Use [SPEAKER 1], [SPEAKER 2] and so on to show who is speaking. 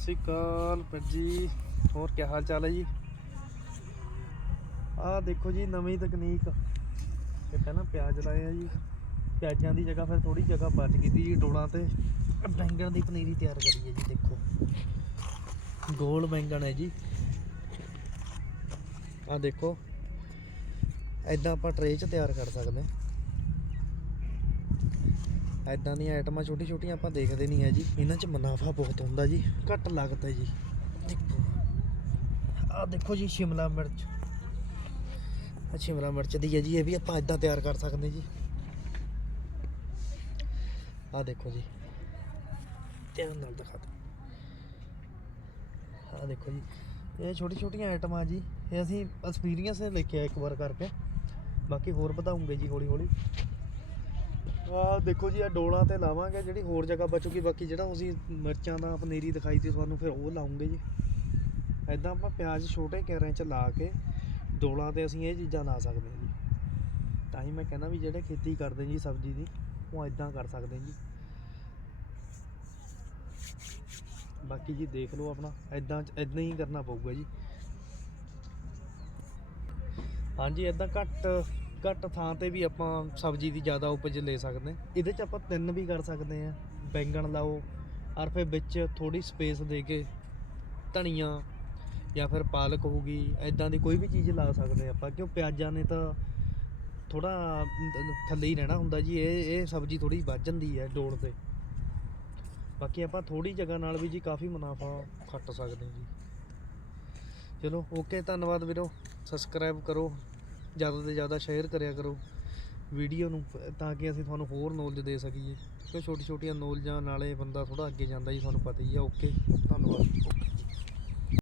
[SPEAKER 1] ਸ਼੍ਰੀ ਅਕਾਲ ਭੈਣ ਜੀ। ਹੋਰ ਕੀ ਹਾਲ ਚਾਲ ਹੈ ਜੀ? ਆਹ ਦੇਖੋ ਜੀ, ਨਵੀਂ ਤਕਨੀਕ। ਇਹ ਪਹਿਲਾਂ ਪਿਆਜ਼ ਲਾਏ ਆ ਜੀ। ਪਿਆਜ਼ਾਂ ਦੀ ਜਗ੍ਹਾ ਫਿਰ ਥੋੜੀ ਜਗ੍ਹਾ ਬਚ ਗਈ ਜੀ ਡੋਲਾਂ ਤੇ। ਬੈਂਗਣ ਦੀ ਪਨੀਰੀ ਤਿਆਰ ਕਰੀ ਹੈ ਜੀ, ਦੇਖੋ। ਗੋਲ ਬੈਂਗਣ ਹੈ ਜੀ। ਆਹ ਦੇਖੋ ਐਦਾਂ ਆਪਾਂ ਟਰੇ 'ਚ ਤਿਆਰ ਕਰ ਸਕਦੇ ਹਾਂ। ਐਦਾਂ ਦੀਆਂ ਆਈਟਮਾਂ ਛੋਟੀ ਛੋਟੀਆਂ ਆਪਾਂ ਦੇਖਦੇ ਨਹੀਂ ਹੈ ਜੀ। ਇਹਨਾਂ 'ਚ ਮੁਨਾਫਾ ਬਹੁਤ ਹੁੰਦਾ ਜੀ, ਘੱਟ ਲੱਗਦਾ ਜੀ। ਦੇਖੋ, ਆਹ ਦੇਖੋ ਜੀ ਸ਼ਿਮਲਾ ਮਿਰਚ। ਆਹ ਸ਼ਿਮਲਾ ਮਿਰਚ ਦੀ ਹੈ ਜੀ, ਇਹ ਵੀ ਆਪਾਂ ਐਦਾਂ ਤਿਆਰ ਕਰ ਸਕਦੇ ਜੀ। ਆਹ ਦੇਖੋ ਜੀ, ਧਿਆਨ ਨਾਲ ਦਿਖਾ ਦਿਓ। ਆਹ ਦੇਖੋ ਜੀ, ਇਹ ਛੋਟੀ ਛੋਟੀਆਂ ਆਈਟਮਾਂ ਜੀ, ਇਹ ਅਸੀਂ ਐਕਸਪੀਰੀਅੰਸ ਲੈ ਕੇ ਆਏ ਇੱਕ ਵਾਰ ਕਰਕੇ। ਬਾਕੀ ਹੋਰ ਵਧਾਉਂਗੇ ਜੀ ਹੌਲੀ ਹੌਲੀ ਆਹ ਦੇਖੋ ਜੀ ਇਹ ਡੋਲਾਂ ਤੇ ਲਾਵਾਂਗੇ, ਜਿਹੜੀ ਹੋਰ ਜਗ੍ਹਾ ਬਚੂਗੀ ਬਾਕੀ ਜਿਹੜਾ ਅਸੀਂ ਮਿਰਚਾਂ ਦਾ ਪਨੀਰੀ ਦਿਖਾਈ ਤੀ ਤੁਹਾਨੂੰ ਫਿਰ ਉਹ ਲਾਉਂਗੇ ਜੀ। ਐਦਾਂ ਆਪਾਂ ਪਿਆਜ਼ ਛੋਟੇ ਕਿਆਰਿਆਂ 'ਚ ਲਾ ਕੇ ਡੋਲਾਂ ਤੇ ਅਸੀਂ ਇਹ ਚੀਜ਼ਾਂ ਲਾ ਸਕਦੇ ਹਾਂ ਜੀ। ਤਾਂ ਹੀ ਮੈਂ ਕਹਿੰਦਾ ਵੀ ਜਿਹੜੇ ਖੇਤੀ ਕਰਦੇ ਜੀ ਸਬਜ਼ੀ ਦੀ, ਉਹ ਐਦਾਂ ਕਰ ਸਕਦੇ ਜੀ। ਬਾਕੀ ਜੀ ਦੇਖ ਲਓ ਆਪਣਾ ਐਦਾਂ ਐਦਾਂ ਹੀ ਕਰਨਾ ਪਊਗਾ ਜੀ। ਹਾਂਜੀ ਐਦਾਂ ਘੱਟ ਘੱਟ ਥਾਂ ਤੇ ਵੀ ਆਪਾਂ ਸਬਜ਼ੀ ਦੀ ਜ਼ਿਆਦਾ ਉਪਜ ਲੈ ਸਕਦੇ ਹਾਂ। ਇਹਦੇ 'ਚ ਆਪਾਂ ਤਿੰਨ ਵੀ ਕਰ ਸਕਦੇ ਆ ਬੈਂਗਣ ਲਾਓ ਔਰ ਫਿਰ ਵਿੱਚ ਥੋੜੀ ਸਪੇਸ ਦੇ ਕੇ ਧਨੀਆ ਜਾਂ ਫਿਰ ਪਾਲਕ ਹੋਊਗੀ ਐਦਾਂ ਦੀ ਕੋਈ ਵੀ ਚੀਜ਼ ਲਾ ਸਕਦੇ ਆਪਾਂ। ਕਿਉਂ ਪਿਆਜ਼ਾਂ ਨੇ ਤਾਂ ਥੋੜਾ ਥੱਲੇ ਹੀ ਰਹਿਣਾ ਹੁੰਦਾ ਜੀ, ਇਹ ਇਹ ਸਬਜ਼ੀ ਥੋੜੀ ਵੱਧ ਜਾਂਦੀ ਹੈ ਡੋਲ ਤੇ। ਬਾਕੀ ਆਪਾਂ ਥੋੜੀ ਜਗ੍ਹਾ ਨਾਲ ਵੀ ਜੀ ਕਾਫੀ ਮੁਨਾਫਾ ਖੱਟ ਸਕਦੇ ਜੀ। ਚਲੋ ਓਕੇ ਧੰਨਵਾਦ ਵੀਰੋ। ਸਬਸਕ੍ਰਾਈਬ ਕਰੋ। ਜ਼ਿਆਦਾ ਤੋਂ ਜ਼ਿਆਦਾ ਸ਼ੇਅਰ ਕਰਿਆ ਕਰੋ ਵੀਡੀਓ ਨੂੰ, ਤਾਂ ਕਿ ਅਸੀਂ ਤੁਹਾਨੂੰ ਹੋਰ ਨੌਲੇਜ ਦੇ ਸਕੀਏ। ਕਿਉਂ ਛੋਟੀ ਛੋਟੀਆਂ ਨੌਲੇਜਾਂ ਨਾਲੇ ਬੰਦਾ ਥੋੜਾ ਅੱਗੇ ਜਾਂਦਾ ਜੀ, ਤੁਹਾਨੂੰ ਪਤਾ ਹੀ ਆ ਓਕੇ ਧੰਨਵਾਦ।